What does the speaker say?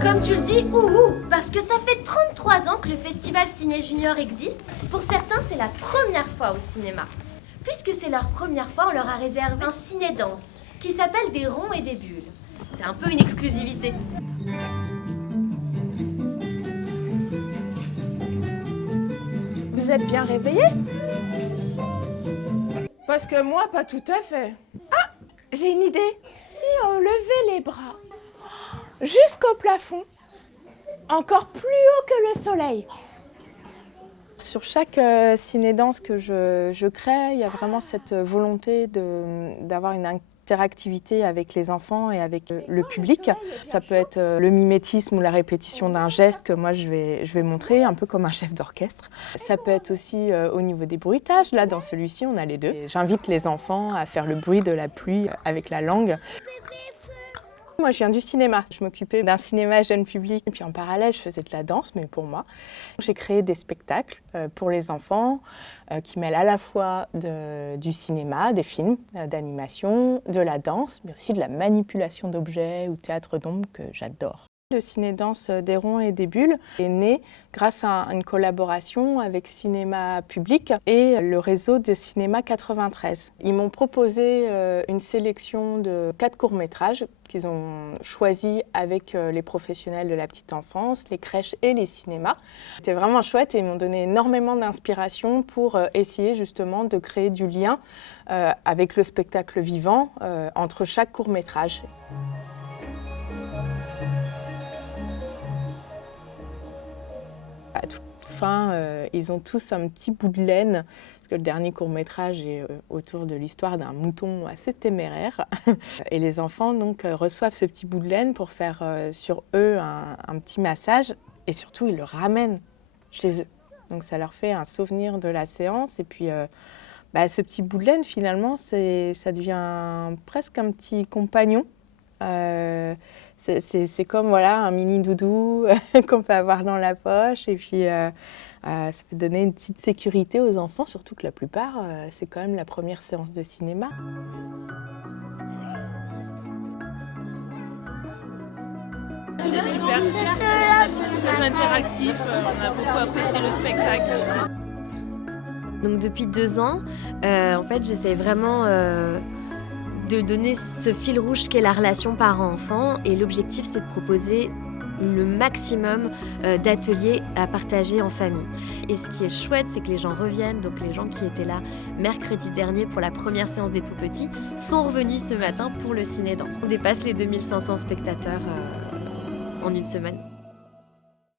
Comme tu le dis, ouhou, parce que ça fait 33 ans que le festival Ciné Junior existe. Pour certains, c'est la première fois au cinéma. Puisque c'est leur première fois, on leur a réservé un ciné-danse qui s'appelle Des ronds et des bulles. C'est un peu une exclusivité. Vous êtes bien réveillés? Parce que moi, pas tout à fait. Ah, j'ai une idée. Si on levait les bras jusqu'au plafond, encore plus haut que le soleil. Sur chaque ciné-danse que je crée, il y a vraiment cette volonté d'avoir une interactivité avec les enfants et avec le public. Ça peut être le mimétisme ou la répétition d'un geste que moi je vais montrer, un peu comme un chef d'orchestre. Ça peut être aussi au niveau des bruitages. Là, dans celui-ci, on a les deux. J'invite les enfants à faire le bruit de la pluie avec la langue. Moi, je viens du cinéma. Je m'occupais d'un cinéma jeune public. Et puis en parallèle, je faisais de la danse, mais pour moi. J'ai créé des spectacles pour les enfants qui mêlent à la fois du cinéma, des films d'animation, de la danse, mais aussi de la manipulation d'objets ou théâtre d'ombre que j'adore. Le ciné-danse des ronds et des bulles est né grâce à une collaboration avec Cinéma Public et le réseau de Cinéma 93. Ils m'ont proposé une sélection de 4 courts-métrages qu'ils ont choisis avec les professionnels de la petite enfance, les crèches et les cinémas. C'était vraiment chouette et ils m'ont donné énormément d'inspiration pour essayer justement de créer du lien avec le spectacle vivant entre chaque court-métrage. À toute fin, ils ont tous un petit bout de laine, parce que le dernier court-métrage est autour de l'histoire d'un mouton assez téméraire. Et les enfants donc, reçoivent ce petit bout de laine pour faire sur eux un petit massage, et surtout ils le ramènent chez eux. Donc ça leur fait un souvenir de la séance, et puis ce petit bout de laine finalement, ça devient presque un petit compagnon. C'est comme voilà, un mini doudou qu'on peut avoir dans la poche et puis ça peut donner une petite sécurité aux enfants, surtout que la plupart, c'est quand même la première séance de cinéma. C'était super, très interactif, on a beaucoup apprécié le spectacle. Donc depuis 2 ans, en fait, j'essaie vraiment de donner ce fil rouge qu'est la relation parent-enfant, et l'objectif c'est de proposer le maximum d'ateliers à partager en famille. Et ce qui est chouette, c'est que les gens reviennent, donc les gens qui étaient là mercredi dernier pour la première séance des tout-petits sont revenus ce matin pour le ciné-danse. On dépasse les 2500 spectateurs en une semaine.